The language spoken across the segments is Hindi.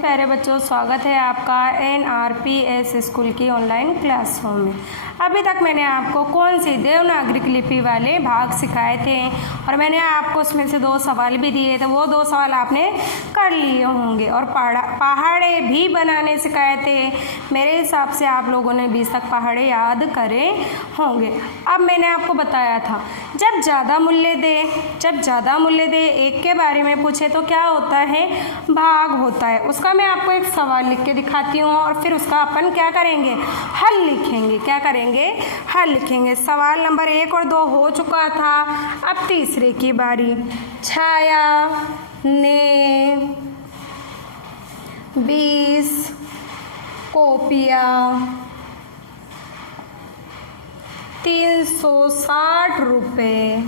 प्यारे बच्चों, स्वागत है आपका NRPS स्कूल की ऑनलाइन क्लासरूम में। अभी तक मैंने आपको कौन सी देवनागरी लिपि वाले भाग सिखाए थे और मैंने आपको उसमें से 2 सवाल भी दिए थे। वो 2 सवाल आपने कर लिए होंगे और पहाड़े भी बनाने सिखाए थे। मेरे हिसाब से आप लोगों ने 20 तक पहाड़े याद करे होंगे। अब मैंने आपको बताया था जब ज़्यादा मूल्य दे एक के बारे में पूछे तो क्या होता है, भाग होता है। उसका मैं आपको एक सवाल लिख के दिखाती हूँ और फिर उसका अपन क्या करेंगे, हल लिखेंगे। क्या करेंगे, हल लिखेंगे। सवाल नंबर 1 और 2 हो चुका था, अब तीसरे की बारी। छाया ने 20 कॉपियाँ 360 रुपये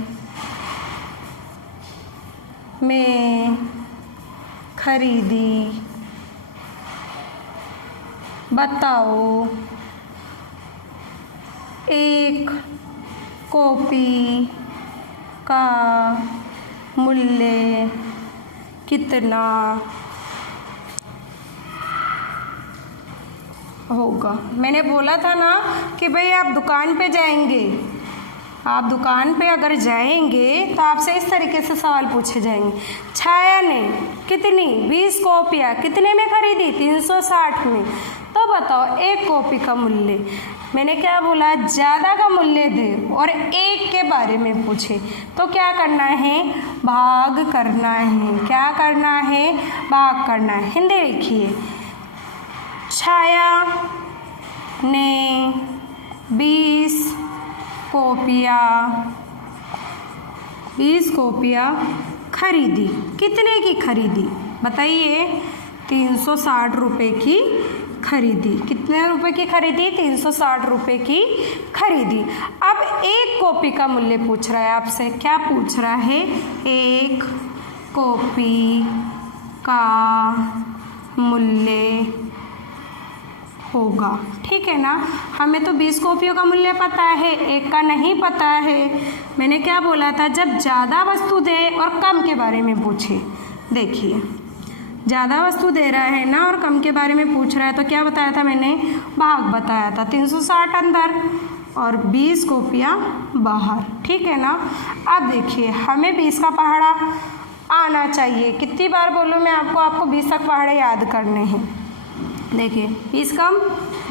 में खरीदी। बताओ एक कॉपी का मूल्य कितना होगा। मैंने बोला था ना कि भाई आप दुकान पे जाएंगे, आप दुकान पे अगर जाएंगे तो आपसे इस तरीके से सवाल पूछे जाएंगे। छाया ने कितनी 20 कॉपियाँ कितने में खरीदी, 360 में। तो बताओ एक कॉपी का मूल्य। मैंने क्या बोला, ज़्यादा का मूल्य दे और एक के बारे में पूछे तो क्या करना है, भाग करना है। क्या करना है, भाग करना है। हिंदी लिखिए। छाया ने 20 कॉपियाँ खरीदी। कितने की खरीदी बताइए, 360 रुपये की खरीदी। कितने रुपए की खरीदी, 360 रुपये की खरीदी। अब एक कॉपी का मूल्य पूछ रहा है आपसे। क्या पूछ रहा है, एक कॉपी का मूल्य होगा। ठीक है ना, हमें तो 20 कॉपियों का मूल्य पता है, एक का नहीं पता है। मैंने क्या बोला था, जब ज़्यादा वस्तु दे और कम के बारे में पूछे। देखिए ज़्यादा वस्तु दे रहा है ना और कम के बारे में पूछ रहा है तो क्या बताया था मैंने, भाग बताया था। 360 अंदर और 20 कॉपियाँ बाहर। ठीक है ना। अब देखिए हमें 20 का पहाड़ा आना चाहिए। कितनी बार बोलूँ मैं आपको 20 तक पहाड़े याद करने हैं। देखिए 20 कम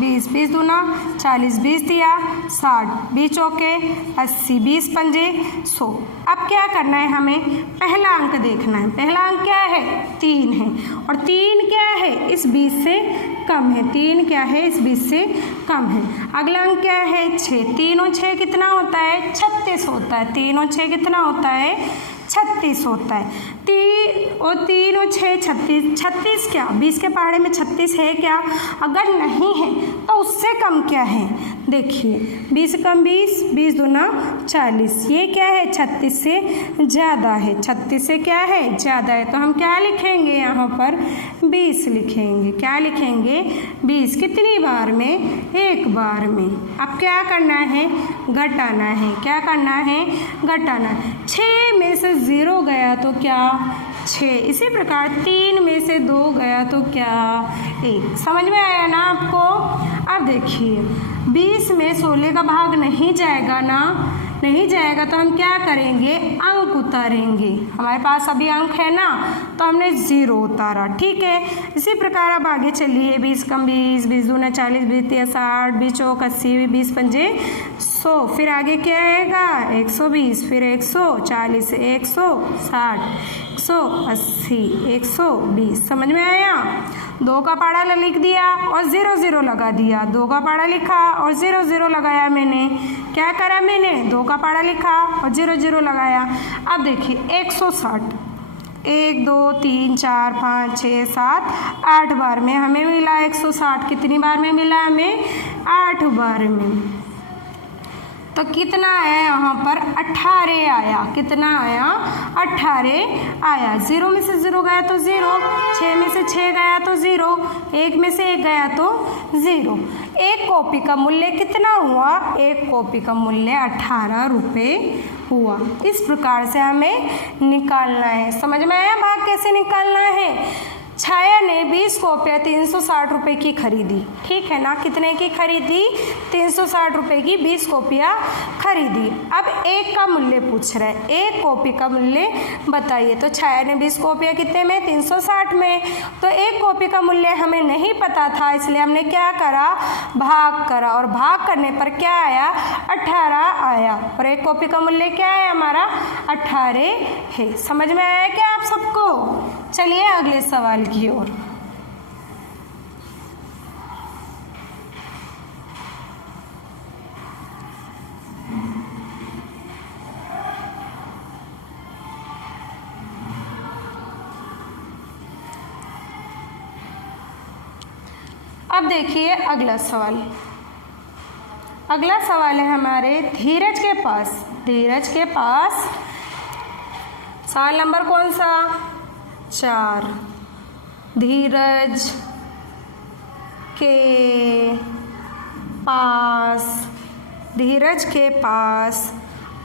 20, 20 दूना 40, 20 दिया 60, 20 चौके 80, 20 पंजे 100। अब क्या करना है, हमें पहला अंक देखना है। पहला अंक क्या है, 3 है और 3 क्या है, इस 20 से कम है। 3 क्या है, इस 20 से कम है। अगला अंक क्या है, 6। 3 और 6 कितना होता है, 36 होता है। 3 और 6 कितना होता है, 36 होता है। 3 और 6 36। 36 क्या 20 के पहाड़े में 36 है क्या, अगर नहीं है तो उससे कम क्या है। देखिए 20 कम 20, 20 दूना 40। ये क्या है, 36 से ज़्यादा है। 36 से क्या है, ज़्यादा है। तो हम क्या लिखेंगे, यहाँ पर 20 लिखेंगे। क्या लिखेंगे, 20। कितनी बार में, एक बार में। अब क्या करना है, घटाना है। क्या करना है, घटाना है। 6 में से 0 गया तो क्या, 6। इसी प्रकार 3 में से 2 गया तो क्या, 1। समझ में आया ना आपको। अब देखिए 20 में 16 का भाग नहीं जाएगा ना, नहीं जाएगा तो हम क्या करेंगे, अंक उतारेंगे। हमारे पास अभी अंक है ना तो हमने 0 उतारा। ठीक है। इसी प्रकार अब आगे चलिए। 20 कम 20, 20 दूना 40, 20 तिया 60, 20 चौक 80, 20 पंजे 100। फिर आगे क्या आएगा, 120, फिर 140, 160, 180, 120। समझ में आया। 2 का पहाड़ा लिख दिया और 0 0 लगा दिया। 2 का पहाड़ा लिखा और 0 0 लगाया। मैंने क्या करा, मैंने 2 का पहाड़ा लिखा और 0 0 लगाया। अब देखिए 160, 1 2 3 4 5 6 7 8 बार में हमें मिला 160। कितनी बार में मिला हमें, 8 बार में। तो कितना आया यहाँ पर, 18 आया। कितना आया, 18 आया। 0 में से 0 गया तो 0, 6 में से 6 गया तो 0, 1 में से 1 गया तो 0। एक कॉपी का मूल्य कितना हुआ, एक कॉपी का मूल्य 18 रुपये हुआ। इस प्रकार से हमें निकालना है। समझ में आया भाग कैसे निकालना है। छाया ने 20 कॉपियाँ 360 रुपये की खरीदी। ठीक है ना, कितने की खरीदी? 360 रुपये की 20 कॉपियाँ खरीदी। अब एक का मूल्य पूछ रहा है, एक कॉपी का मूल्य बताइए। तो छाया ने 20 कॉपियाँ कितने में? 360 में। तो एक कॉपी का मूल्य हमें नहीं पता था, इसलिए हमने क्या करा? भाग करा, और भाग करने पर क्या आया? 18 आया। और एक कॉपी का मूल्य क्या है हमारा? 18 है। समझ में आया क्या आप सबको? चलिए अगले सवाल की ओर। अब देखिए अगला सवाल। अगला सवाल है हमारे धीरज के पास। धीरज के पास सवाल नंबर कौन सा? 4। धीरज के पास, धीरज के पास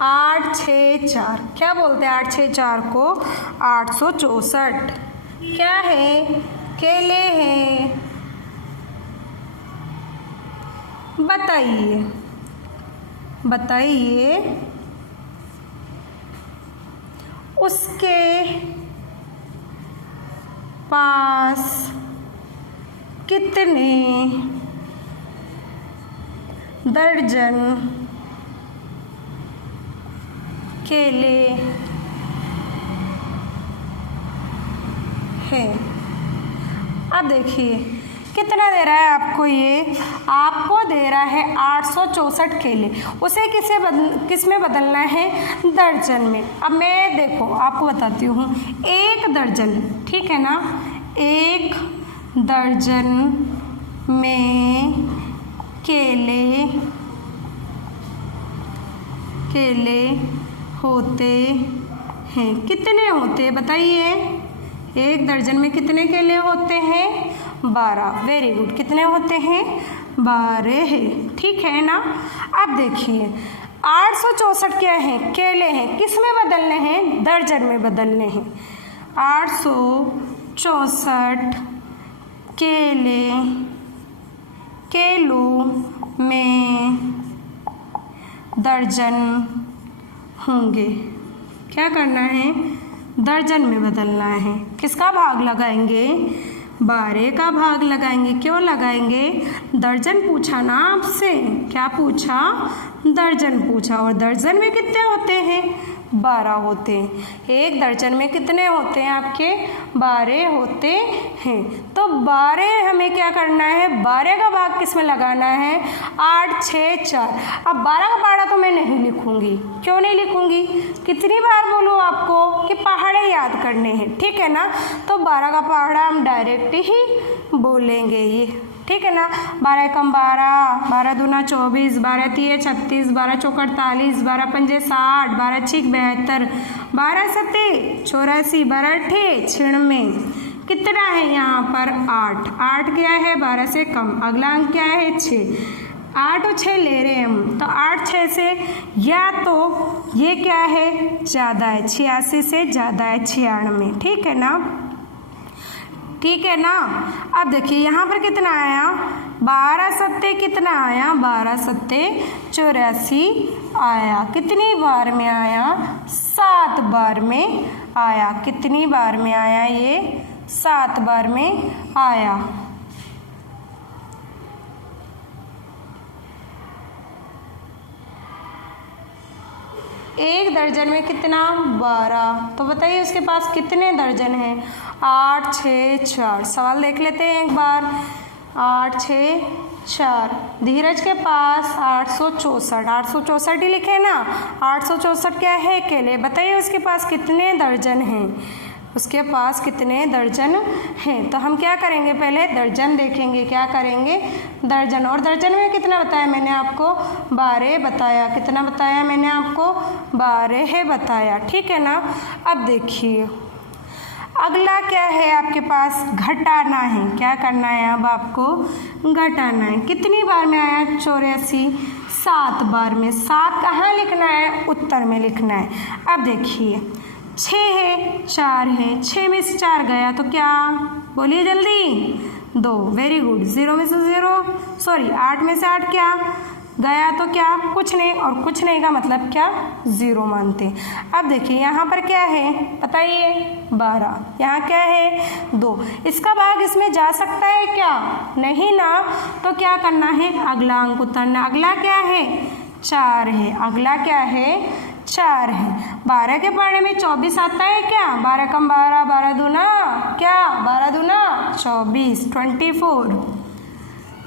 8 6 4, क्या बोलते हैं 8 6 4 को? 864। क्या है? केले हैं। बताइए, बताइए उसके पास कितने दर्जन केले हैं? अब देखिए कितना दे रहा है आपको? ये आपको दे रहा है 864 केले। उसे किस में बदलना है? दर्जन में। अब मैं देखो आपको बताती हूँ, एक दर्जन, ठीक है ना, एक दर्जन में केले होते हैं। कितने होते बताइए? एक दर्जन में कितने केले होते हैं? 12। Very good. कितने होते हैं? 12 है। ठीक है ना। अब देखिए 864 क्या है? केले हैं। किस में बदलने हैं? दर्जन में बदलने हैं। 864 केलों में दर्जन होंगे। क्या करना है? दर्जन में बदलना है। किसका भाग लगाएंगे? 12 का भाग लगाएंगे। क्यों लगाएंगे? दर्जन पूछा ना आपसे। क्या पूछा? दर्जन पूछा। और दर्जन में कितने होते हैं? 12 होते हैं। एक दर्जन में कितने होते हैं आपके? 12 होते हैं। तो 12 हमें क्या करना है? 12 का भाग किस में लगाना है? 8 6 4। अब 12 का पहाड़ा तो मैं नहीं लिखूंगी। क्यों नहीं लिखूंगी? कितनी बार बोलूँ आपको कि पहाड़े याद करने हैं, ठीक है ना। तो 12 का पहाड़ा हम डायरेक्ट ही बोलेंगे ये, ठीक है ना। 12 कम 12, 12 दूना 24, 12 तिये 36, 12 चौक 48, 12 पंजे 60, 12 छिक 72, 12 सत्ते 84, 12 अट्ठे 96। कितना है यहाँ पर? 8। 8 क्या है? 12 से कम। अगला अंक क्या है? 6। 8 और 6 ले रहे हैं हम, तो 8 6 से, या तो ये क्या है? ज़्यादा है, 86 से ज़्यादा है 96। ठीक है ना, ठीक है ना। अब देखिए यहाँ पर कितना आया? 12 सत्ते कितना आया? 12 सत्ते 84 आया। कितनी बार में आया? 7 बार में आया। कितनी बार में आया? ये 7 बार में आया। एक दर्जन में कितना? 12। तो बताइए उसके पास कितने दर्जन हैं? 8 6 4। सवाल देख लेते हैं एक बार। 8 6 4। धीरज के पास 864। 864 ही लिखे ना। 864 क्या है? केले। बताइए उसके पास कितने दर्जन हैं? उसके पास कितने दर्जन हैं? तो हम क्या करेंगे? पहले दर्जन देखेंगे। क्या करेंगे? दर्जन। और दर्जन में कितना बताया मैंने आपको? 12 बताया। कितना बताया मैंने आपको? 12 बताया। ठीक है ना। अब देखिए अगला क्या है आपके पास? घटाना है। क्या करना है अब आपको? घटाना है। कितनी बार में आया? 84। 7 बार में। 7 कहाँ लिखना है? उत्तर में लिखना है। अब देखिए 6 है, 4 है, 6 में से 4 गया तो क्या बोलिए जल्दी। 2, वेरी गुड। 0 में से 0, सॉरी 8 में से 8 क्या गया, तो क्या कुछ नहीं, और कुछ नहीं का मतलब क्या 0 मानते। अब देखिए यहाँ पर क्या है बताइए 12, यहाँ क्या है 2, इसका भाग इसमें जा सकता है क्या, नहीं ना, तो क्या करना है अगला अंक उतरना। अगला क्या है 4 है, अगला क्या है 4 है। 12 के पढ़ने में 24 आता है क्या, 12 कम 12, 12 दूना क्या 12 दूना 24, 24।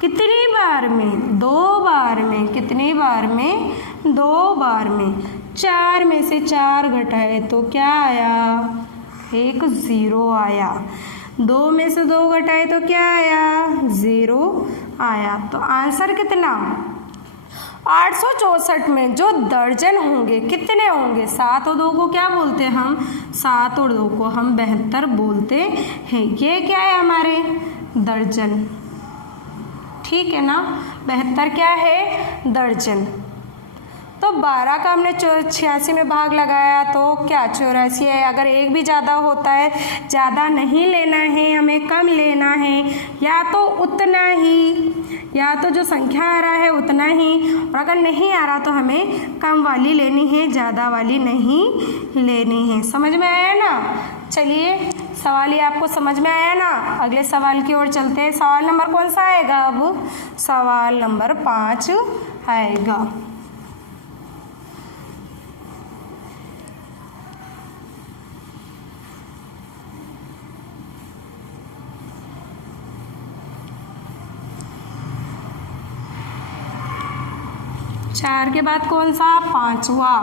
कितनी बार में 2 बार में, कितनी बार में 2 बार में। 4 में से 4 घटाए तो क्या आया, एक 0 आया। 2 में से 2 घटाए तो क्या आया 0 आया। तो आंसर कितना 864 में जो दर्जन होंगे कितने होंगे, 7 और 2 को क्या बोलते हैं हम, 7 और 2 को हम 72 बोलते हैं। ये क्या है हमारे दर्जन, ठीक है ना। 72 क्या है दर्जन। तो 12 का हमने 86 में भाग लगाया तो क्या 84 है। अगर एक भी ज़्यादा होता है, ज़्यादा नहीं लेना है हमें, कम लेना है, या तो उतना ही, या तो जो संख्या आ रहा है उतना ही, और अगर नहीं आ रहा तो हमें कम वाली लेनी है, ज़्यादा वाली नहीं लेनी है। समझ में आया ना। चलिए सवाल ये आपको समझ में आया ना। अगले सवाल की ओर चलते हैं। सवाल नंबर कौन सा आएगा अब, सवाल नंबर 5 आएगा। चार के बाद कौन सा 5वां,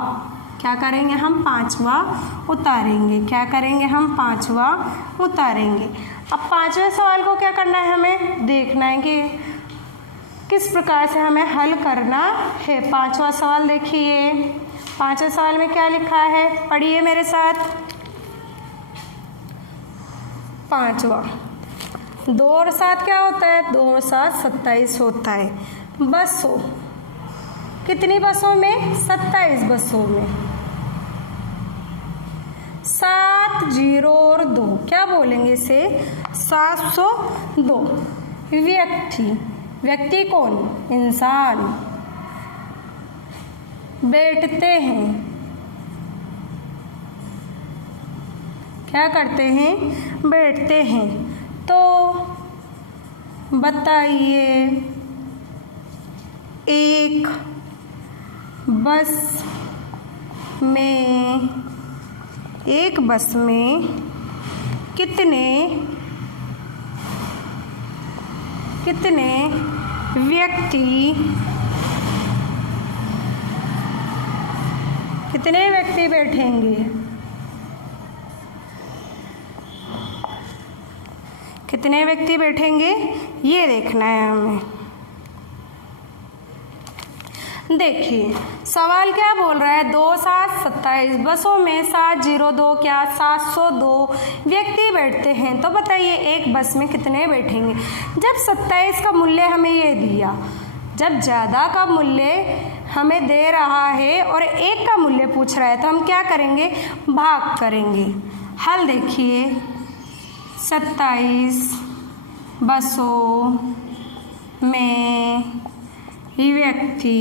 क्या करेंगे हम 5वां उतारेंगे, क्या करेंगे हम 5वां उतारेंगे। अब 5वें सवाल को क्या करना है, हमें देखना है कि किस प्रकार से हमें हल करना है। 5वां सवाल देखिए, 5वें सवाल में क्या लिखा है, पढ़िए मेरे साथ। 5वां 2 और 7 क्या होता है, 2 और 7 27 होता है। बसों, कितनी बसों में 27 बसों में। 7 0 और 2 क्या बोलेंगे इसे 702। व्यक्ति, व्यक्ति कौन, इंसान। बैठते हैं, क्या करते हैं बैठते हैं। तो बताइए एक बस में, एक बस में कितने कितने व्यक्ति, कितने व्यक्ति बैठेंगे, कितने व्यक्ति बैठेंगे ये देखना है हमें। देखिए सवाल क्या बोल रहा है, 2 7 27 बसों में 702 क्या 702 व्यक्ति बैठते हैं। तो बताइए एक बस में कितने बैठेंगे। जब 27 का मूल्य हमें ये दिया, जब ज़्यादा का मूल्य हमें दे रहा है और एक का मूल्य पूछ रहा है, तो हम क्या करेंगे भाग करेंगे। हल देखिए 27 बसों में व्यक्ति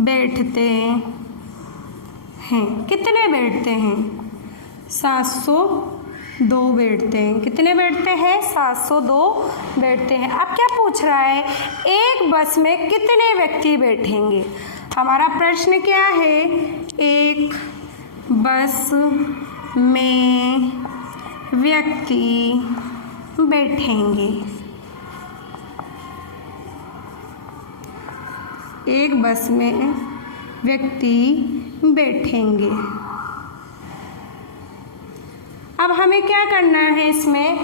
बैठते हैं, कितने बैठते हैं 702 बैठते हैं। कितने बैठते हैं 702 बैठते हैं। अब क्या पूछ रहा है, एक बस में कितने व्यक्ति बैठेंगे। हमारा प्रश्न क्या है, एक बस में व्यक्ति बैठेंगे, एक बस में व्यक्ति बैठेंगे। अब हमें क्या करना है, इसमें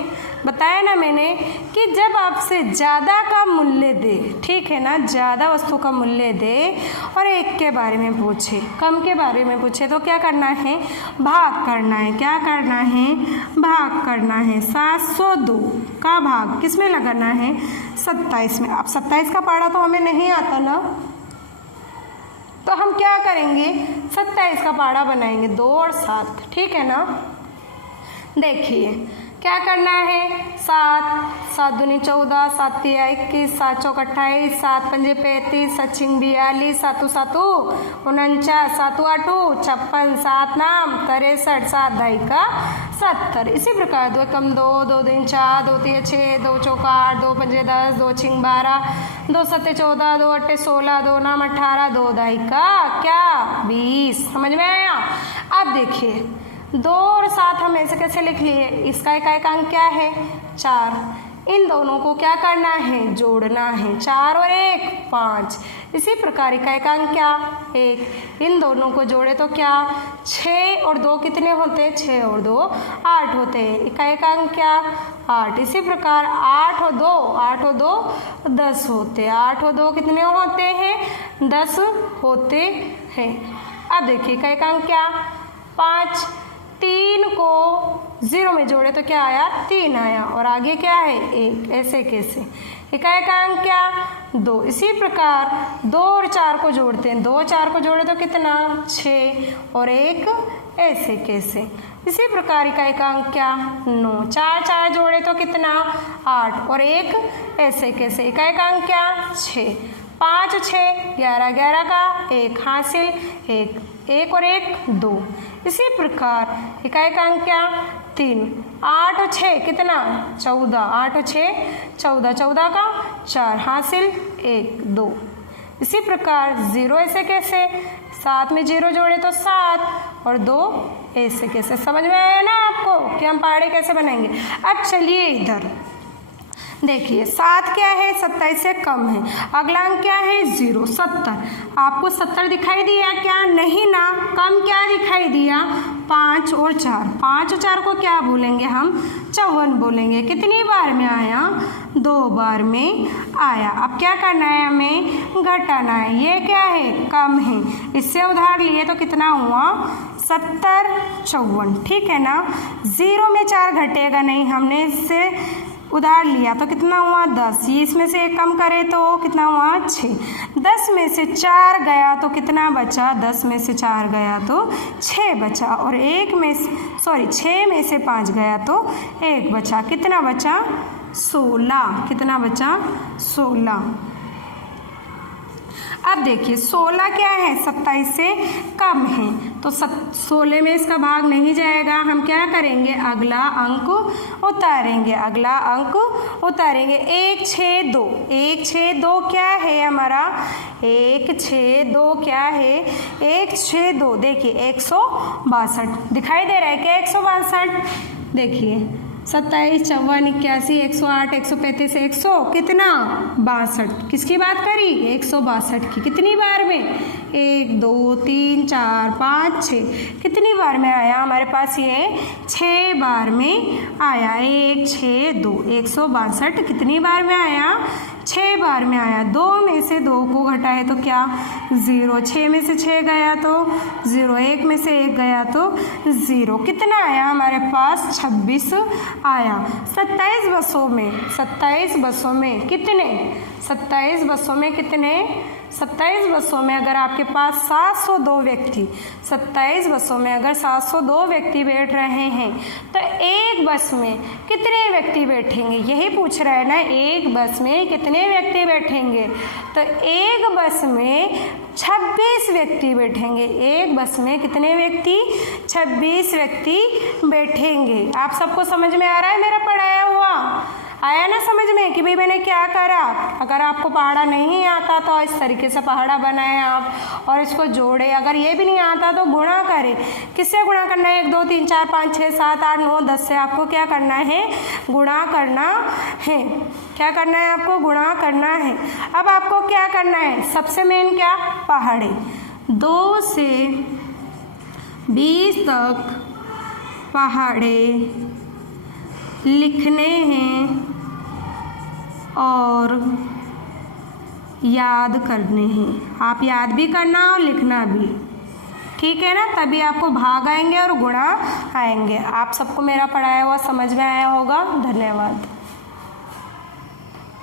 बताया ना मैंने कि जब आपसे ज़्यादा का मूल्य दे, ठीक है ना, ज़्यादा वस्तु का मूल्य दे और एक के बारे में पूछे, कम के बारे में पूछे, तो क्या करना है भाग करना है। क्या करना है भाग करना है। 702 का भाग किस में लगाना है 27 में। अब 27 का पढ़ा तो हमें नहीं आता ना, तो हम क्या करेंगे 27 का पाड़ा बनाएंगे 2 और 7, ठीक है ना। देखिए क्या करना है, 7, 7 दूनी 14, 7 तिया 21, 7 चौक 28, 7 पंजे 35, 7 छिंग 42, 7 7 49, 7 8 56, 7 नाम 63, 7 दाई का 70। इसी प्रकार 2 कम 2, 2 दिन 4, 2 तिया 6, 2 चौक 8, 2 पंजे 10, 2 छिंग 12, 2 सत्ते 14, 2 अट्ठे 16, 2 नाम 18, 2 दाई का क्या 20। समझ में आया। अब देखिए 2 और 7 हम ऐसे कैसे लिख लिए, इसका इकाई अंक क्या है 4, इन दोनों को क्या करना है, जोड़ना है, 4 और 1 5। इसी प्रकार इकाई अंक क्या 1, इन दोनों को जोड़े तो क्या 6 और 2 कितने होते हैं, 6 और 2 8 होते हैं, इकाई अंक क्या 8। इसी प्रकार 8 और 2 10 होते हैं, 8 और 2 कितने होते हैं 10 होते हैं। अब देखिए इकाई अंक क्या 5, 3 को 0 में जोड़े तो क्या आया 3 आया, और आगे क्या है 1, ऐसे कैसे। इकाई का अंक क्या 2। इसी प्रकार 2 और 4 को जोड़ते हैं, 2 और 4 को जोड़े तो कितना 6 और 1 ऐसे कैसे। इसी प्रकार इकाई का अंक क्या 9, 4 4 जोड़े तो कितना 8 और 1 ऐसे कैसे। इकाई का अंक क्या 6, 5 6 11, 11 का 1 हासिल, 1 और 1 2। इसी प्रकार इकाई का अंक क्या 3, 8 और 6 कितना 14, 8 और 6 14, 14 का 4 हासिल, 1 2। इसी प्रकार 0 ऐसे कैसे, 7 में 0 जोड़े तो 7 और 2 ऐसे कैसे। समझ में आया ना आपको कि हम पहाड़े कैसे बनाएंगे। अब चलिए इधर देखिए 7 क्या है 27 से कम है, अगला अंक क्या है 0 70। आपको 70 दिखाई दिया क्या, नहीं ना, कम क्या दिखाई दिया 5 और 4, 5 और 4 को क्या बोलेंगे हम 54 बोलेंगे। कितनी बार में आया 2 बार में आया। अब क्या करना है हमें घटाना है, ये क्या है कम है, इससे उधार लिए तो कितना हुआ 70 54, ठीक है ना। 0 में 4 घटेगा नहीं, हमने इससे उधार लिया तो कितना हुआ 10, ये इसमें से 1 कम करे तो कितना हुआ 6, 10 में से 4 गया तो कितना बचा, 10 में से 4 गया तो 6 बचा, और 6 में से 5 गया तो 1 बचा, कितना बचा 16, कितना बचा 16। अब देखिए 16 क्या है 27 से कम है, तो 16 में इसका भाग नहीं जाएगा, हम क्या करेंगे अगला अंक उतारेंगे, अगला अंक उतारेंगे 1 6 2, 1 6 2 क्या है हमारा 1 6 2 क्या है 1 6 2, देखिए 162 दिखाई दे रहा है क्या 162, देखिए 27 54 81 108 135 100 कितना 62, किसकी बात करी 162 की। कितनी बार में 1 2 3 4 5 6, कितनी बार में आया हमारे पास ये 6 बार में आया, 1 6 2 162 कितनी बार में आया 6 बार में आया। 2 में से 2 को घटाए तो क्या 0, 6 में से 6 गया तो 0, 1 में से 1 गया तो 0, कितना आया हमारे पास 26 आया। 27 बसों में कितने 27 बसों में कितने 27 बसों में अगर आपके पास 702 व्यक्ति 27 बसों में अगर 702 व्यक्ति बैठ रहे हैं तो एक बस में कितने व्यक्ति बैठेंगे, यही पूछ रहा है ना, एक बस में कितने व्यक्ति बैठेंगे, तो एक बस में 26 व्यक्ति बैठेंगे, एक बस में कितने व्यक्ति 26 व्यक्ति बैठेंगे। आप सबको समझ में आ रहा है मेरा पढ़ाया हुआ, आया ना समझ में कि भाई मैंने क्या करा। अगर आपको पहाड़ा नहीं आता तो इस तरीके से पहाड़ा बनाए आप और इसको जोड़े, अगर ये भी नहीं आता तो गुणा करें। किससे गुणा करना है 1 2 3 4 5 6 7 8 9 10 से आपको क्या करना है गुणा करना है, क्या करना है आपको गुणा करना है। अब आपको क्या करना है, सबसे मेन क्या पहाड़े 2 से 20 तक पहाड़े लिखने हैं और याद करने हैं। आप याद भी करना और लिखना भी, ठीक है ना, तभी आपको भाग आएंगे और गुणा आएंगे। आप सबको मेरा पढ़ाया हुआ समझ में आया होगा। धन्यवाद।